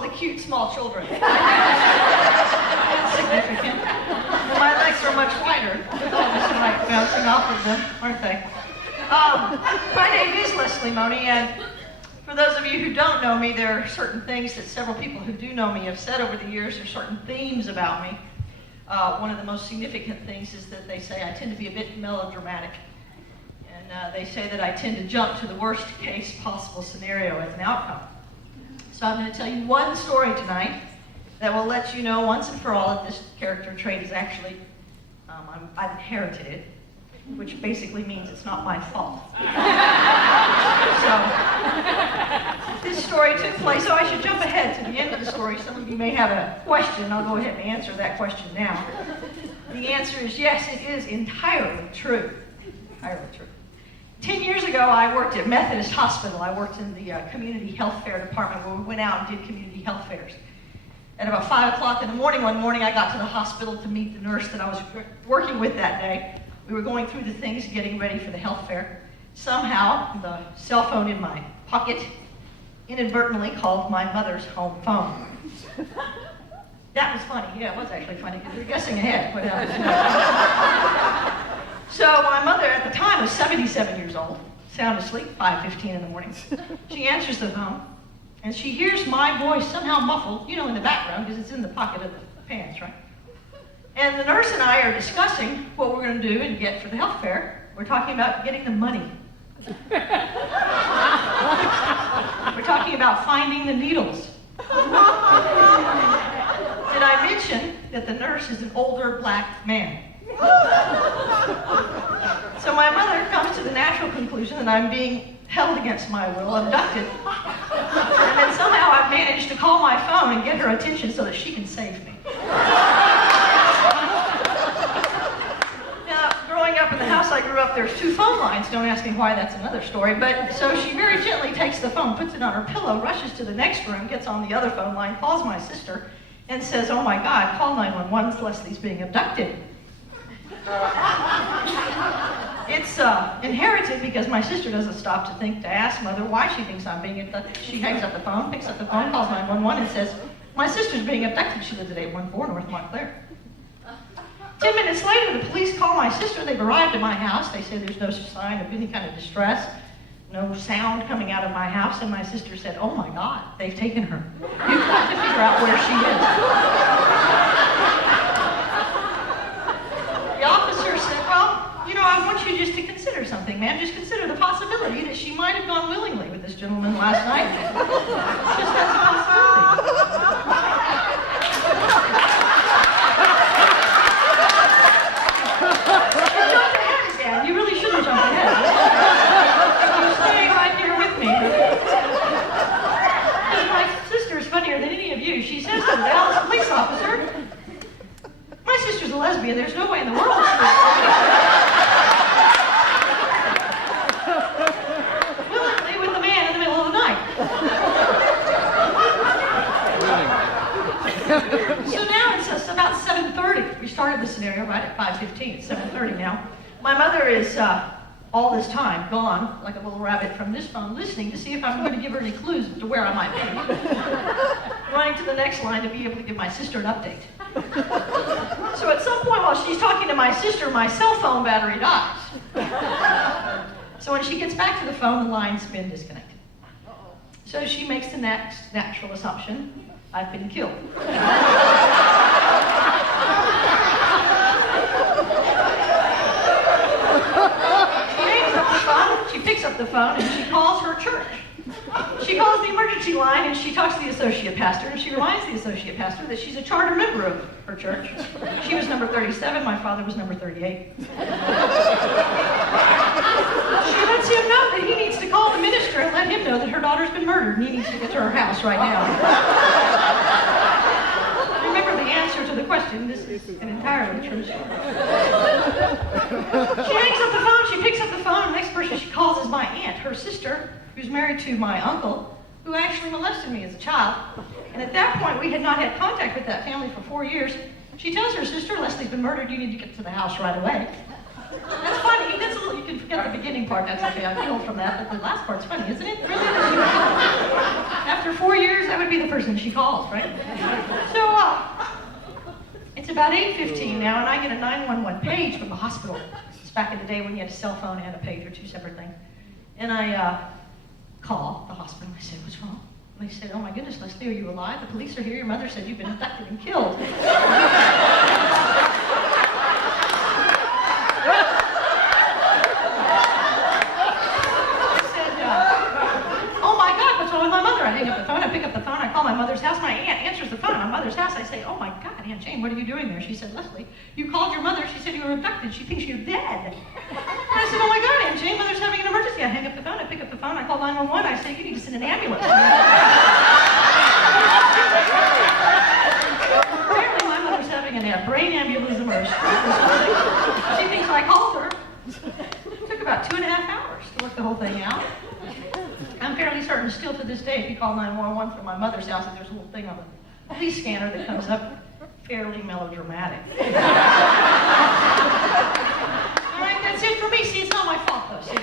all the cute small children. That's significant. My legs are much wider. Just like bouncing off of them, aren't they? My name is Lesley Mohney, and for those of you who don't know me, there are certain things that several people who do know me have said over the years. There are certain themes about me. One of the most significant things is that they say I tend to be a bit melodramatic. And they say that I tend to jump to the worst case possible scenario as an outcome. So I'm going to tell you one story tonight that will let you know once and for all that this character trait is actually, I've inherited it, which basically means it's not my fault. So, this story took place, so I should jump ahead to the end of the story. Some of you may have a question. I'll go ahead and answer that question now. The answer is yes, it is entirely true. Entirely true. 10 years ago, I worked at Methodist Hospital. I worked in the community health fair department where we went out and did community health fairs. At about 5 o'clock in the morning, one morning, I got to the hospital to meet the nurse that I was working with that day. We were going through the things, getting ready for the health fair. Somehow, the cell phone in my pocket inadvertently called my mother's home phone. That was funny. Yeah, it was actually funny because you're guessing ahead. So my mother at the time was 77 years old, sound asleep, 5:15 in the morning. She answers the phone, and she hears my voice somehow muffled, you know, in the background because it's in the pocket of the pants, right? And the nurse and I are discussing what we're going to do and get for the health fair. We're talking about getting the money. We're talking about finding the needles. Did I mention that the nurse is an older black man? So my mother comes to the natural conclusion that I'm being held against my will, abducted. And then somehow I've managed to call my phone and get her attention so that she can save me. Growing up in the house I grew up, there's 2 phone lines. Don't ask me why, that's another story. But so she very gently takes the phone, puts it on her pillow, rushes to the next room, gets on the other phone line, calls my sister, and says, "Oh my God, call 911, Lesley's being abducted." It's inherited because my sister doesn't stop to think to ask mother why she thinks I'm being abducted. She hangs up the phone, picks up the phone, calls 911, and says, "My sister's being abducted. She lives at 814 North Montclair." 10 minutes later, the police call my sister. They've arrived at my house. They say there's no sign of any kind of distress, no sound coming out of my house. And my sister said, "Oh my God, they've taken her. You've got to figure out where she is." The officer said, "Well, you know, I want you just to consider something, ma'am. Just consider the possibility that she might have gone willingly with this gentleman last night. Just as a possibility." You really shouldn't jump ahead. You're staying right here with me. My sister's funnier than any of you. She says to the Dallas police officer, "My sister's a lesbian. There's no way in the world she's willingly with a man in the middle of the night." So now it's about 7:30. We started the scenario right at 5:15. It's 7:30 now. My mother is all this time gone, like a little rabbit from this phone, listening to see if I'm going to give her any clues as to where I might be. Running to the next line to be able to give my sister an update. So at some point while she's talking to my sister, my cell phone battery dies. So when she gets back to the phone, the line's been disconnected. So she makes the next natural assumption: I've been killed. She picks up the phone and she calls her church. She calls the emergency line and she talks to the associate pastor, and she reminds the associate pastor that she's a charter member of her church. She was number 37, my father was number 38. She lets him know that he needs to call the minister and let him know that her daughter's been murdered and he needs to get to her house right now. Remember the answer to the question. This is an entirely true story. She hangs up the phone, she picks up the phone, and the next person she calls is my aunt, her sister, who's married to my uncle, who actually molested me as a child. And at that point, we had not had contact with that family for 4 years. She tells her sister, "Lesley's been murdered, you need to get to the house right away." That's funny. That's a little, you can forget the beginning part. That's okay. I feel from that. But the last part's funny, isn't it? Really? After 4 years, I would be the person she calls, right? So, it's about 8:15 now, and I get a 911 page from the hospital. It's back in the day when you had a cell phone and a pager, two separate things. And I call the hospital. I said, what's wrong? And they said, oh my goodness, Lesley, are you alive? The police are here. Your mother said you've been abducted and killed. I hang up the phone, I pick up the phone, I call my mother's house, my aunt answers the phone at my mother's house. I say, oh my God, Aunt Jane, what are you doing there? She said, Lesley, you called your mother, she said you were abducted, she thinks you're dead. And I said, oh my God, Aunt Jane, mother's having an emergency. I hang up the phone, I pick up the phone, I call 911, I say, you need to send an ambulance. Apparently my mother's having a brain aneurysm or a stroke or something. She thinks I called her. It took about 2.5 hours to work the whole thing out. I'm fairly certain still to this day, if you call 911 from my mother's house, and there's a little thing on the police scanner that comes up, fairly melodramatic. All right, that's it for me. See, it's not my fault, though. See,